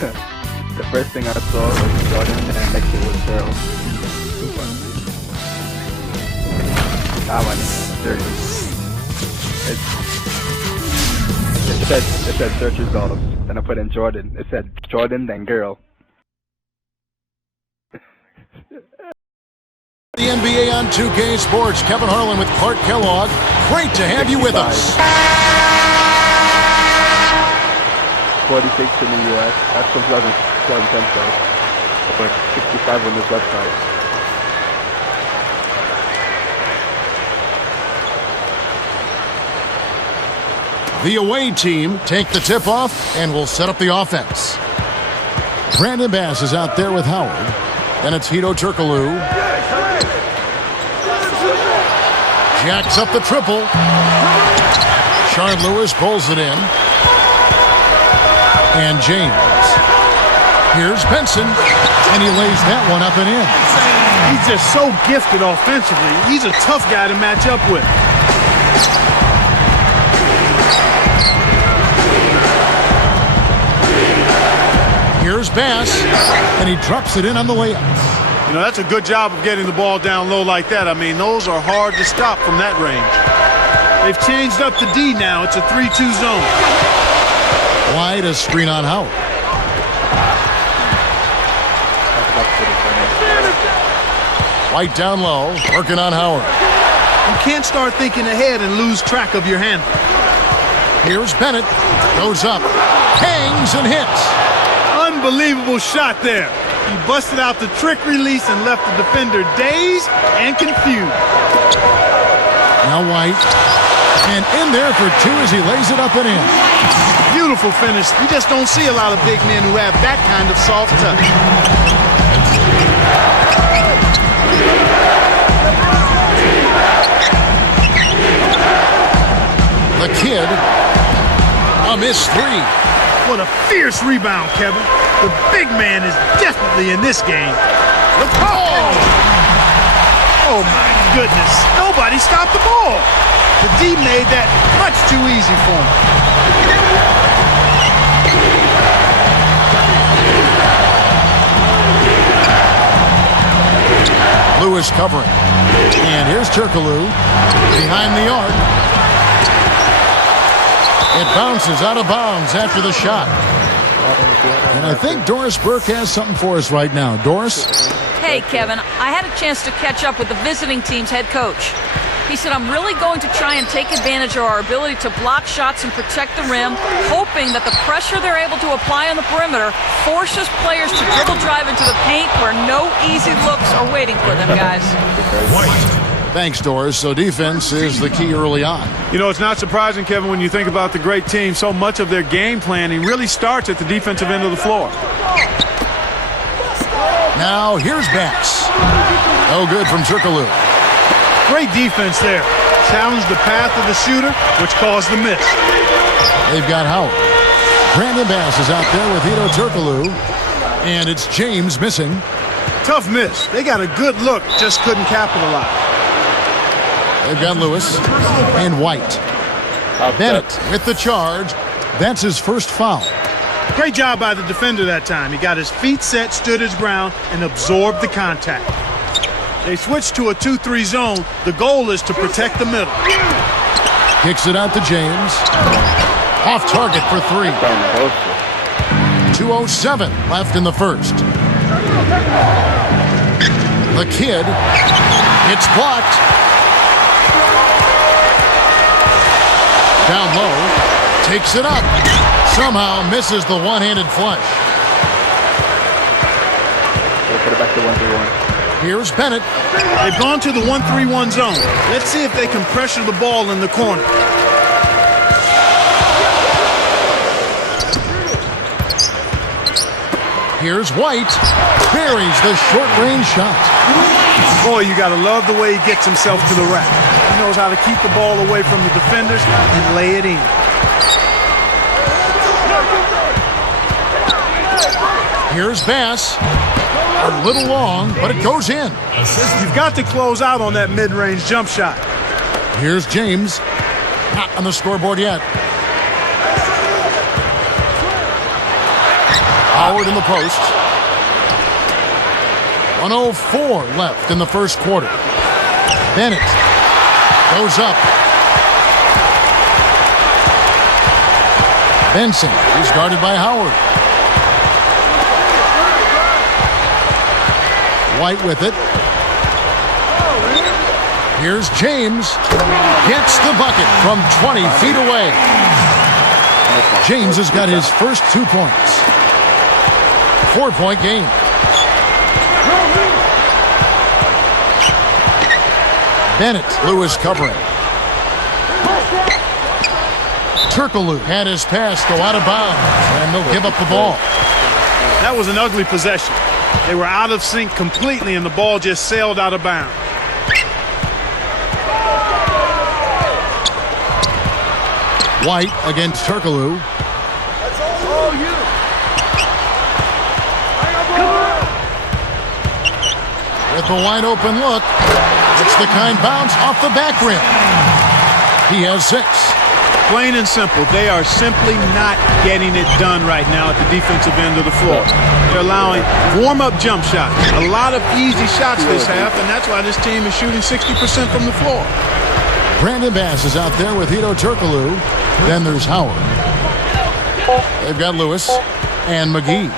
The first thing I saw was Jordan and next to it was Pearl. Super. That one is dirty. It said search results. Then I put in Jordan. It said Jordan, then girl. The NBA on 2K Sports. Kevin Harlan with Clark Kellogg. Great to have you with us. 46 in the US. That's from 2010 though. But 65 on this website. The away team take the tip-off and will set up the offense. Brandon Bass is out there with Howard. Then it's Hedo Turkoglu. Jacks up the triple. Shard Lewis pulls it in. And James. Here's Benson. And he lays that one up and in. He's just so gifted offensively. He's a tough guy to match up with. Here's Bass, and he drops it in on the layup. You know, that's a good job of getting the ball down low like that. I mean, those are hard to stop from that range. They've changed up the D now. It's a 3-2 zone. Wide, a screen on Howard. White down low, working on Howard. You can't start thinking ahead and lose track of your handle. Here's Bennett, goes up, hangs and hits. Unbelievable shot there. He busted out the trick release and left the defender dazed and confused. Now White, and in there for two as he lays it up and in. Beautiful finish. You just don't see a lot of big men who have that kind of soft touch. The kid, a missed three. What a fierce rebound, Kevin. The big man is definitely in this game. Oh my goodness. Nobody stopped the ball. The D made that much too easy for him. Lewis covering. And here's Turkoglu behind the arc. It bounces out of bounds after the shot. And I think Doris Burke has something for us right now. Doris? Hey, Kevin. I had a chance to catch up with the visiting team's head coach. He said, I'm really going to try and take advantage of our ability to block shots and protect the rim, hoping that the pressure they're able to apply on the perimeter forces players to dribble drive into the paint where no easy looks are waiting for them, guys. Thanks, Doris. So defense is the key early on. You know, it's not surprising, Kevin, when you think about the great team. So much of their game planning really starts at the defensive end of the floor. Now here's Bass. No good from Turkoglu. Great defense there. Challenged the path of the shooter, which caused the miss. They've got Howard. Brandon Bass is out there with Hedo Turkoglu. And it's James missing. Tough miss. They got a good look, just couldn't capitalize. They've got Lewis and White. Bennett with the charge. That's his first foul. Great job by the defender that time. He got his feet set, stood his ground, and absorbed the contact. They switched to a 2-3 zone. The goal is to protect the middle. Kicks it out to James. Off target for three. 2:07 left in the first. The kid. It's blocked. Down low. Takes it up. Somehow misses the one-handed flush. Put it back to 1-3-1. Here's Bennett. They've gone to the 1-3-1 zone. Let's see if they can pressure the ball in the corner. Here's White. Buries the short-range shot. Boy, you got to love the way he gets himself to the rack. He knows how to keep the ball away from the defenders and lay it in. Here's Bass. A little long, but it goes in. You've got to close out on that mid-range jump shot. Here's James. Not on the scoreboard yet. Howard in the post. 1:04 left in the first quarter. Bennett goes up. Benson is guarded by Howard. White with it. Here's James. Gets the bucket from 20 feet away. James has got his first 2 points. 4-point game. Bennett, Lewis covering. Turkoglu had his pass go out of bounds, and they'll give up the ball. That was an ugly possession. They were out of sync completely, and the ball just sailed out of bounds. White against Turkoglu. With a wide open look, it's the kind bounce off the back rim. He has 6. Plain and simple, they are simply not getting it done right now at the defensive end of the floor. They're allowing warm-up jump shots, a lot of easy shots this half, and that's why this team is shooting 60% from the floor. Brandon Bass is out there with Hedo Turkoglu. Then there's Howard. They've got Lewis and McGee.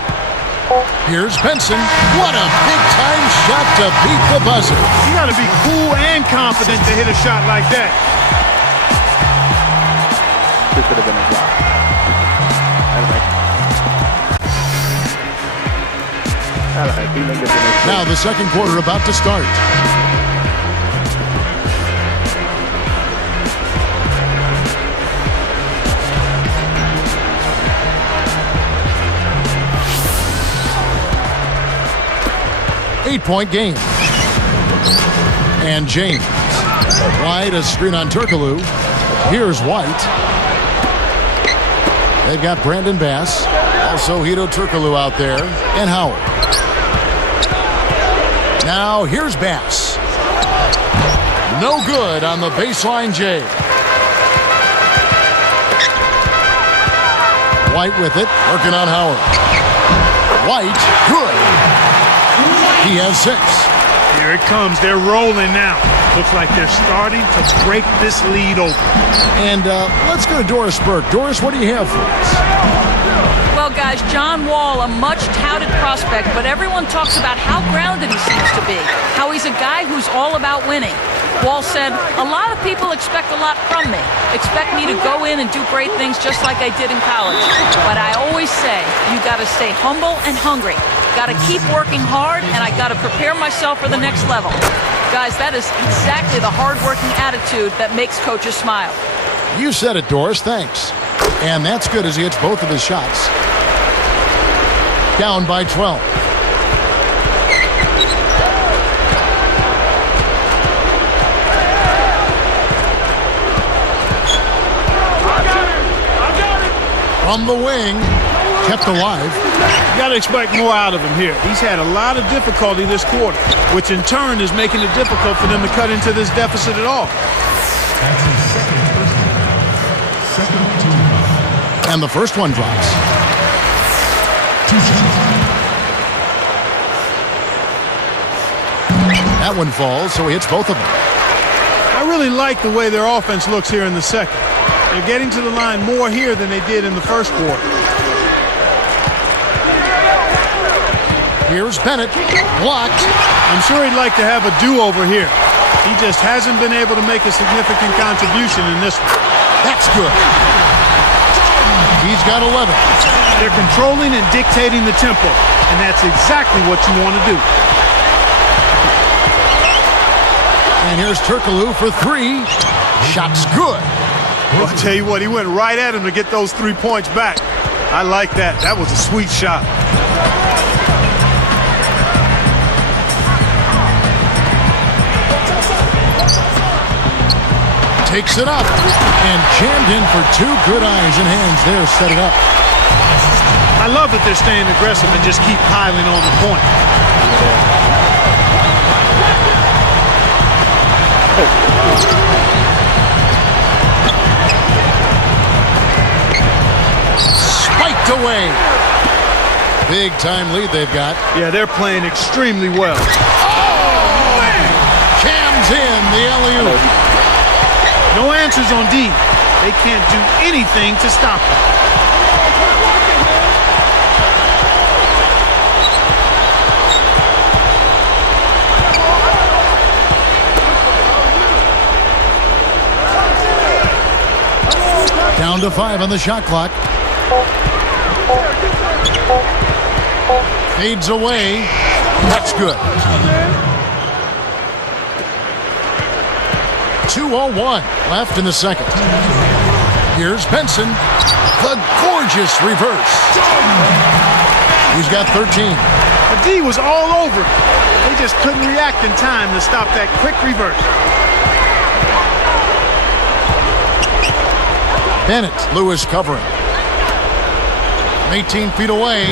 Here's Benson. What a big-time shot to beat the buzzer. You got to be cool and confident to hit a shot like that. This could have been a block. Now the second quarter about to start. Eight-point game. And James. Wide, a screen on Turkoglu. Here's White. They've got Brandon Bass. Also Hedo Turkoglu out there. And Howard. Now here's Bass. No good on the baseline J. White with it. Working on Howard. White. Good. He has 6. Here it comes. They're rolling now. Looks like they're starting to break this lead open. And let's go to Doris Burke. Doris, what do you have for us? Well, guys, John Wall, a much-touted prospect, but everyone talks about how grounded he seems to be, how he's a guy who's all about winning. Wall said, a lot of people expect a lot from me, expect me to go in and do great things just like I did in college. But I always say, you got to stay humble and hungry. Got to keep working hard, and I got to prepare myself for the next level. Guys, that is exactly the hard-working attitude that makes coaches smile. You said it, Doris. Thanks. And that's good as he hits both of his shots. Down by 12. From the wing, kept alive. You got to expect more out of him here. He's had a lot of difficulty this quarter, which in turn is making it difficult for them to cut into this deficit at all. And the first one drops. That one falls, so he hits both of them. I really like the way their offense looks here in the second. They're getting to the line more here than they did in the first quarter. Here's Bennett, blocked. I'm sure he'd like to have a do-over here. He just hasn't been able to make a significant contribution in this one. That's good. He's got 11. They're controlling and dictating the tempo, and that's exactly what you want to do. And here's Turkoglu for 3. Shot's good. Well, I'll tell you what, he went right at him to get those 3 points back. I like that. That was a sweet shot. Takes it up and jammed in for 2 good eyes and hands there. Set it up. I love that they're staying aggressive and just keep piling on the point. Spiked away. Big-time lead they've got. Yeah, they're playing extremely well. Cams in the alley-oop. No answers on D. They can't do anything to stop them. Down to 5 on the shot clock. Fades away. That's good. 2:01 left in the second. Here's Benson. The gorgeous reverse. He's got 13. The D was all over. They just couldn't react in time to stop that quick reverse. Bennett, Lewis covering. 18 feet away.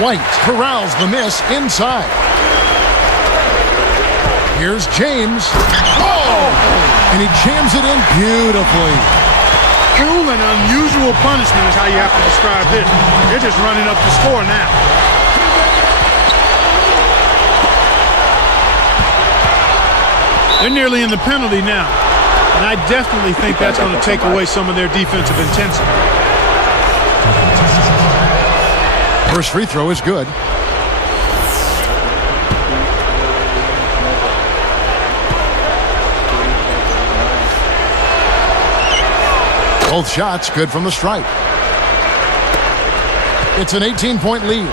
White corrals the miss inside. Here's James. Oh! And he jams it in beautifully. Cruel and unusual punishment is how you have to describe this. They're just running up the score now. They're nearly in the penalty now. And I definitely think that's going to take away some of their defensive intensity. First free throw is good. Both shots good from the stripe. It's an 18-point lead.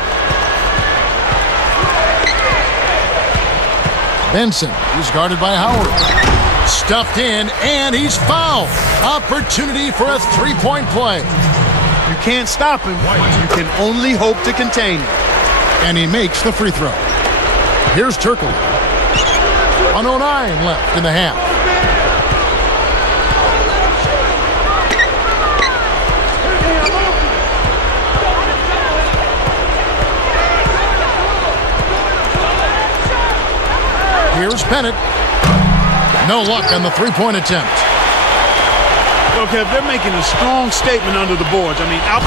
Benson is guarded by Howard. Stuffed in, and he's fouled. Opportunity for a three-point play. You can't stop him. You can only hope to contain him. And he makes the free throw. Here's Turkle. 1:09 left in the half. Here's Bennett. No luck on the three-point attempt. Okay, if they're making a strong statement under the boards, I mean, out.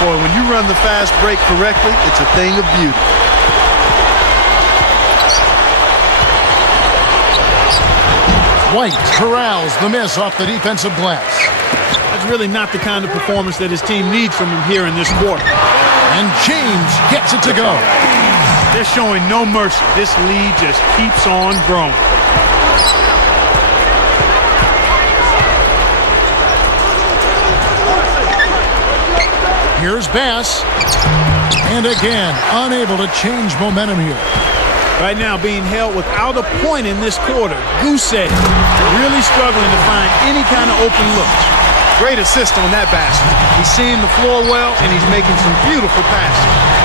Boy, when you run the fast break correctly, it's a thing of beauty. White corrals the miss off the defensive glass. That's really not the kind of performance that his team needs from him here in this quarter. And James gets it to go. They're showing no mercy. This lead just keeps on growing. Here's Bass. And again, unable to change momentum here. Right now being held without a point in this quarter. Goose egg. Really struggling to find any kind of open looks. Great assist on that basket. He's seeing the floor well, and he's making some beautiful passes.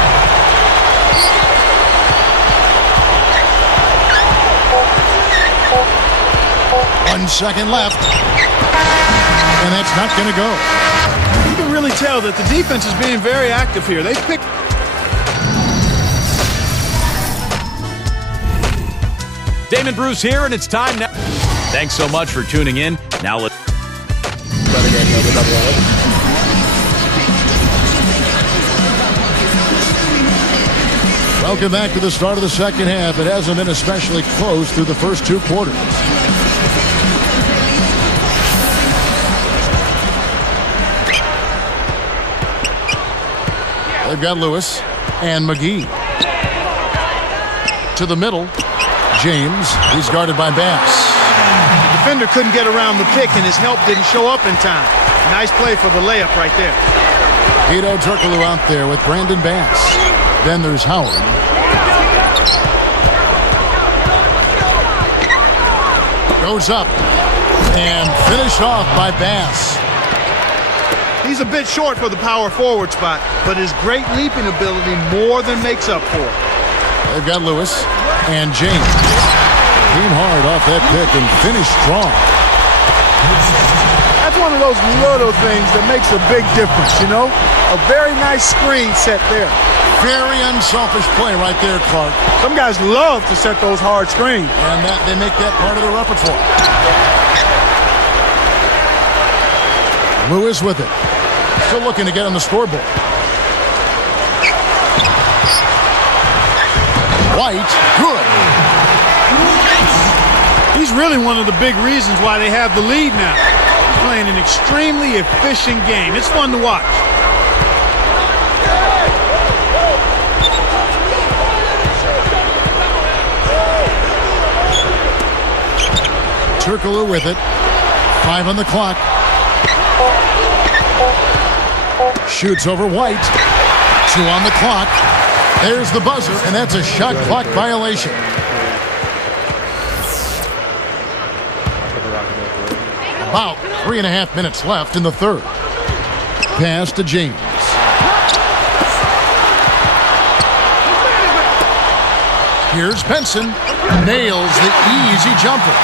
1 second left. And that's not going to go. You can really tell that the defense is being very active here. They picked. Damon Bruce here, and it's time now. Thanks so much for tuning in. Now let's. Welcome back to the start of the second half. It hasn't been especially close through the first two quarters. They've got Lewis and McGee. To the middle. James. He's guarded by Bass. The defender couldn't get around the pick, and his help didn't show up in time. Nice play for the layup right there. Hedo Turkoglu out there with Brandon Bass. Then there's Howard. Goes up and finished off by Bass. He's a bit short for the power forward spot, but his great leaping ability more than makes up for it. They've got Lewis and James. Came hard off that pick and finished strong. That's one of those little things that makes a big difference, you know? A very nice screen set there. Very unselfish play right there, Clark. Some guys love to set those hard screens. And that they make that part of their repertoire. Lewis with it. Still looking to get on the scoreboard. White, good. He's really one of the big reasons why they have the lead now. He's playing an extremely efficient game. It's fun to watch. Turkoglu with it. 5 on the clock. Shoots over White. 2 on the clock. There's the buzzer, and that's a shot clock violation. About 3.5 minutes left in the third. Pass to James. Here's Benson. Nails the easy jumper.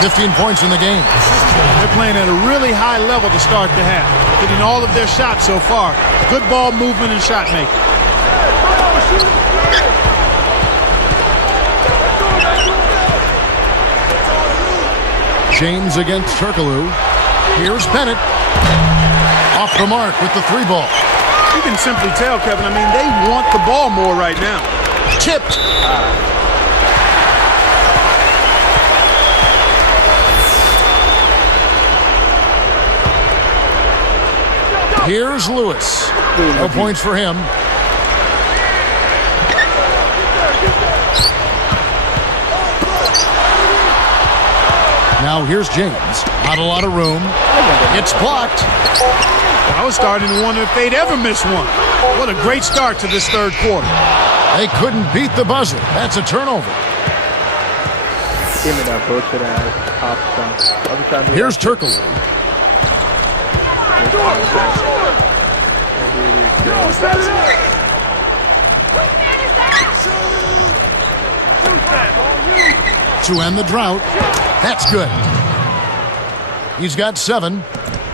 15 points in the game. They're playing at a really high level to start the half. Hitting all of their shots so far. Good ball movement and shot making. James against Turkoglu. Here's Bennett. Off the mark with the 3 ball. You can simply tell, Kevin, I mean, they want the ball more right now. Tipped. Here's Lewis. No points for him. Now here's James. Not a lot of room. It's blocked. I was starting to wonder if they'd ever miss one. What a great start to this third quarter. They couldn't beat the buzzer. That's a turnover. Give me that bullshit ass. Here's Turkoglu. To end the drought. That's good. He's got 7.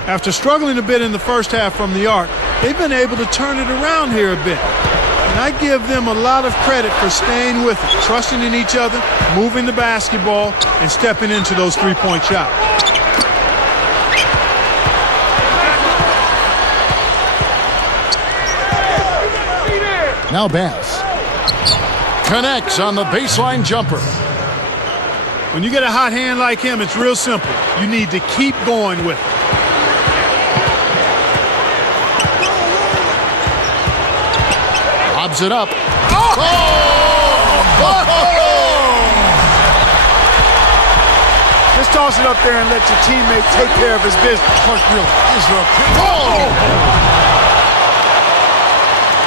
After struggling a bit in the first half from the arc, they've been able to turn it around here a bit. And I give them a lot of credit for staying with it, trusting in each other, moving the basketball, and stepping into those 3-point shots. Now Bass. Connects on the baseline jumper. When you get a hot hand like him, it's real simple. You need to keep going with it. Lobs it up. Just toss it up there and let your teammate take care of his business.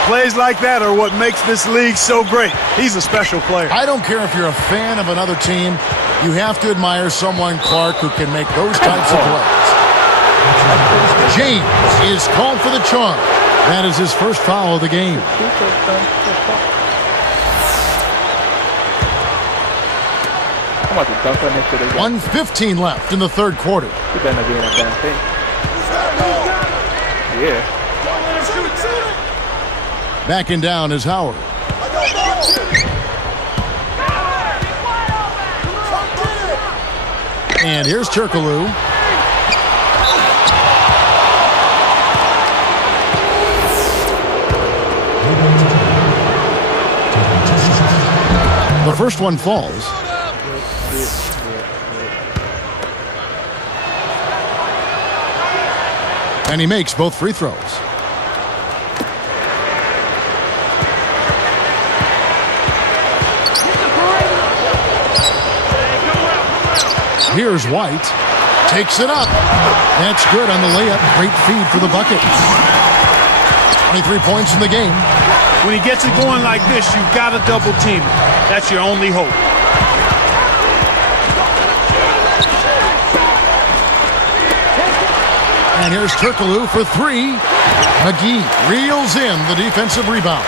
Plays like that are what makes this league so great. He's a special player. I don't care if you're a fan of another team. You have to admire someone, Clark, who can make those types of plays. James is called for the charge. That is his first foul of the game. 1:15 left in the third quarter. Yeah. Backing down is Howard. And here's Turkoglu. The first one falls. And he makes both free throws. Here's White. Takes it up. That's good on the layup. Great feed for the bucket. 23 points in the game. When he gets it going like this, you've got to double team it. That's your only hope. And here's Turkoglu for 3. McGee reels in the defensive rebound.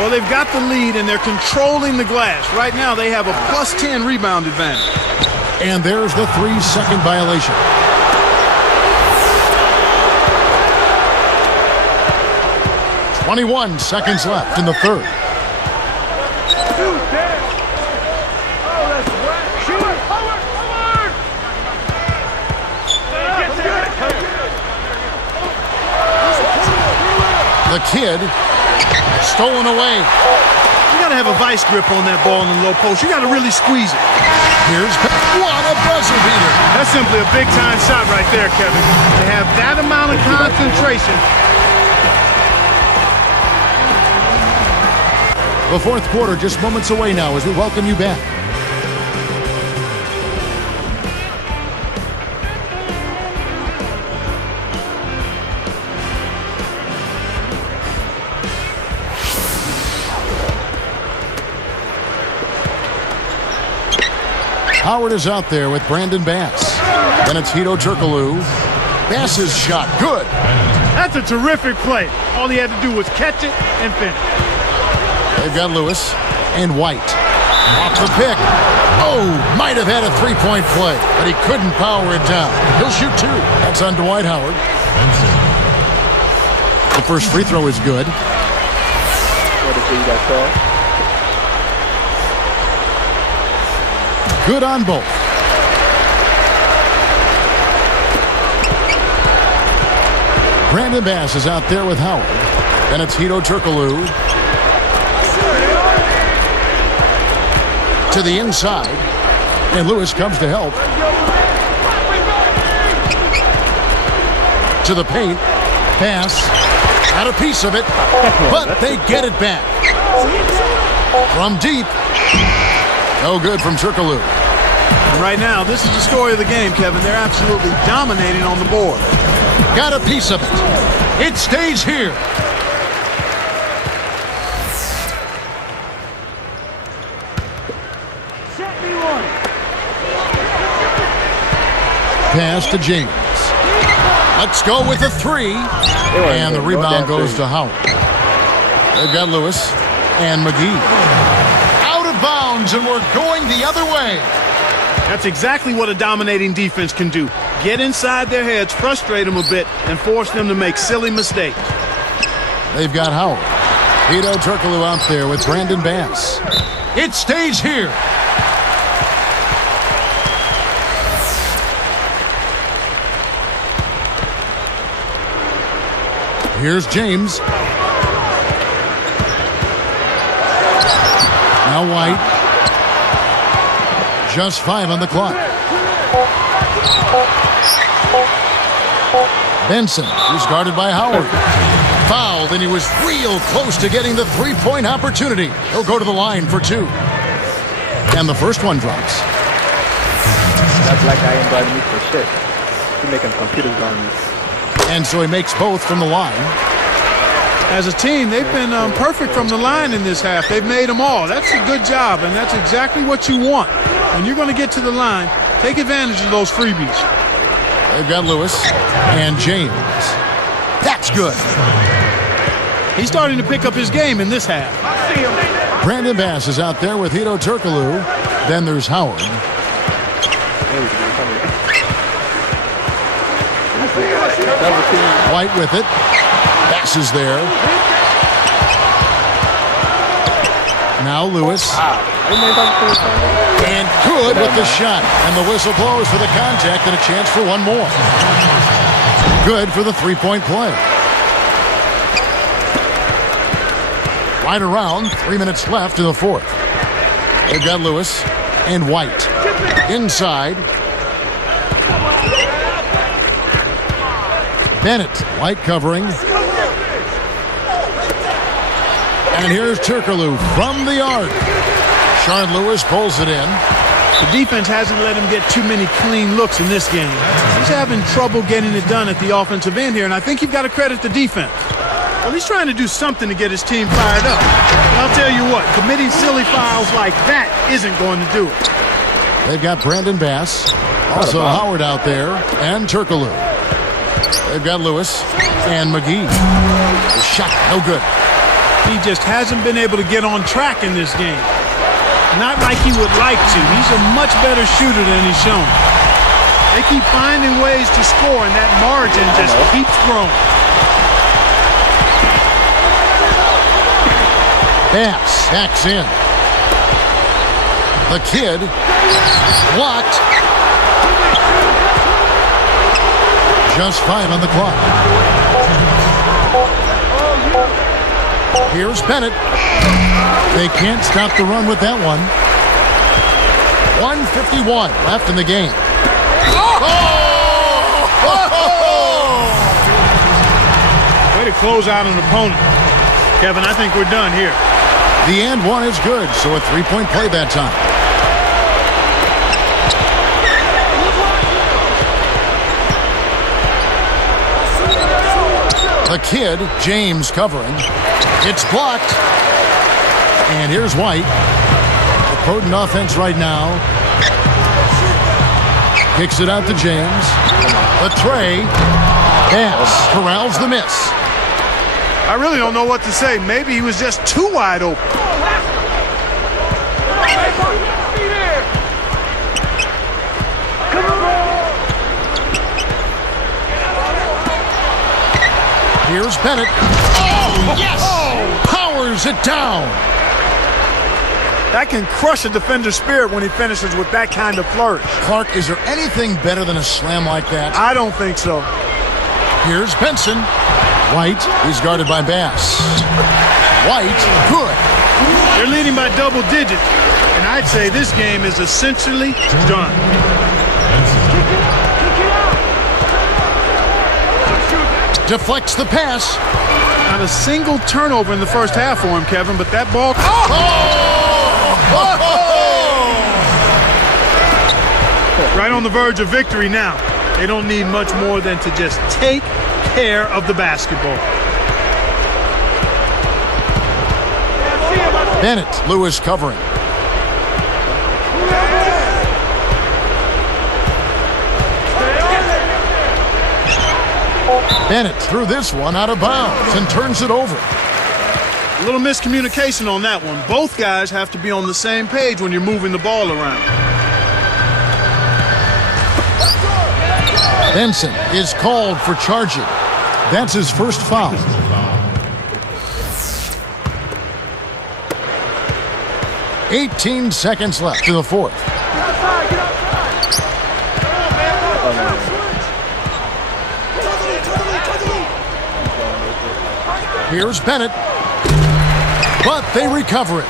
Well, they've got the lead, and they're controlling the glass. Right now, they have a +10 rebound advantage. And there's the 3-second violation. "21 seconds left in the third. The kid stolen away. You got to have a vice grip on that ball in the low post. You got to really squeeze it. Here's what a buzzer beater. That's simply a big-time shot right there, Kevin. To have that amount of concentration. The fourth quarter just moments away now as we welcome you back. Howard is out there with Brandon Bass. Then it's Hedo Turkoglu. Bass's shot, good. That's a terrific play. All he had to do was catch it and finish. They've got Lewis and White. Off the pick. Oh, might have had a three-point play, but he couldn't power it down. He'll shoot two. That's on Dwight Howard. The first free throw is good. What is it you guys saw? Good on both. Brandon Bass is out there with Howard. Then it's Hedo Turkoglu. To the inside. And Lewis comes to help. To the paint. Bass. Got a piece of it. But they get it back. From deep. No good from Turkoglu. Right now, this is the story of the game, Kevin. They're absolutely dominating on the board. Got a piece of it. It stays here. Pass to James. Let's go with a three. And the rebound goes to Howard. They've got Lewis and McGee. Bounds, and we're going the other way. That's exactly what a dominating defense can do. Get inside their heads, frustrate them a bit, and force them to make silly mistakes. They've got Howard. Hedo Turkoglu out there with Brandon Bass. It stays here. Here's James. Now White. Just 5 on the clock. Benson, who's guarded by Howard. Fouled, and he was real close to getting the three-point opportunity. He'll go to the line for two. And the first one drops. That black guy ain't guarding me for shit. He's making computers guard me. And so he makes both from the line. As a team, they've been perfect from the line in this half. They've made them all. That's a good job, and that's exactly what you want. When you're going to get to the line, take advantage of those freebies. They've got Lewis and James. That's good. He's starting to pick up his game in this half. Brandon Bass is out there with Hedo Turkoglu. Then there's Howard. White with it. Bass is there. Now Lewis. And good with the shot. And the whistle blows for the contact and a chance for one more. Good for the three-point play. Right around, 3 minutes left in the fourth. They've got Lewis and White. Inside. Bennett, White covering. And here's Turkoglu from the arc. Sean Lewis pulls it in. The defense hasn't let him get too many clean looks in this game. He's having trouble getting it done at the offensive end here, and I think you've got to credit the defense. Well, he's trying to do something to get his team fired up. But I'll tell you what, committing silly fouls like that isn't going to do it. They've got Brandon Bass, also Howard out there, and Turkoglu. They've got Lewis and McGee. The shot, no good. He just hasn't been able to get on track in this game. Not like he would like to. He's a much better shooter than he's shown. They keep finding ways to score, and that margin just keeps growing. Bass backs in. The kid blocked. Just 5 on the clock. Here's Bennett. They can't stop the run with that one. 1:51 left in the game. Way to close out an opponent. Kevin, I think we're done here. The and one is good, so a 3-point play that time. The kid, James, covering. It's blocked. And here's White. The potent offense right now. Kicks it out to James. The tray. Pass. Corrals the miss. I really don't know what to say. Maybe he was just too wide open. Here's Bennett. Oh, yes! Powers it down. That can crush a defender's spirit when he finishes with that kind of flourish. Clark, is there anything better than a slam like that? I don't think so. Here's Benson. White is guarded by Bass. White, good. They're leading by double digits, and I'd say this game is essentially done. Deflects the pass. Not a single turnover in the first half for him, Kevin, but that ball... Right on the verge of victory now. They don't need much more than to just take care of the basketball. Bennett, Lewis covering. Bennett threw this one out of bounds and turns it over. A little miscommunication on that one. Both guys have to be on the same page when you're moving the ball around. Benson is called for charging. That's his first foul. "18 seconds left to the fourth. Here's Bennett, but they recover it.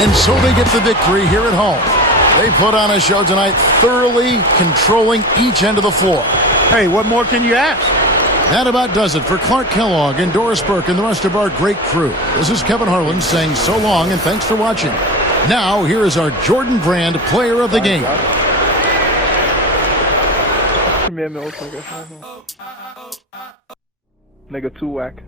And so they get the victory here at home. They put on a show tonight, thoroughly controlling each end of the floor. Hey, what more can you ask? That about does it for Clark Kellogg and Doris Burke and the rest of our great crew. This is Kevin Harlan saying so long and thanks for watching. Now, here is our Jordan Brand player of the game. Nigga, too whack.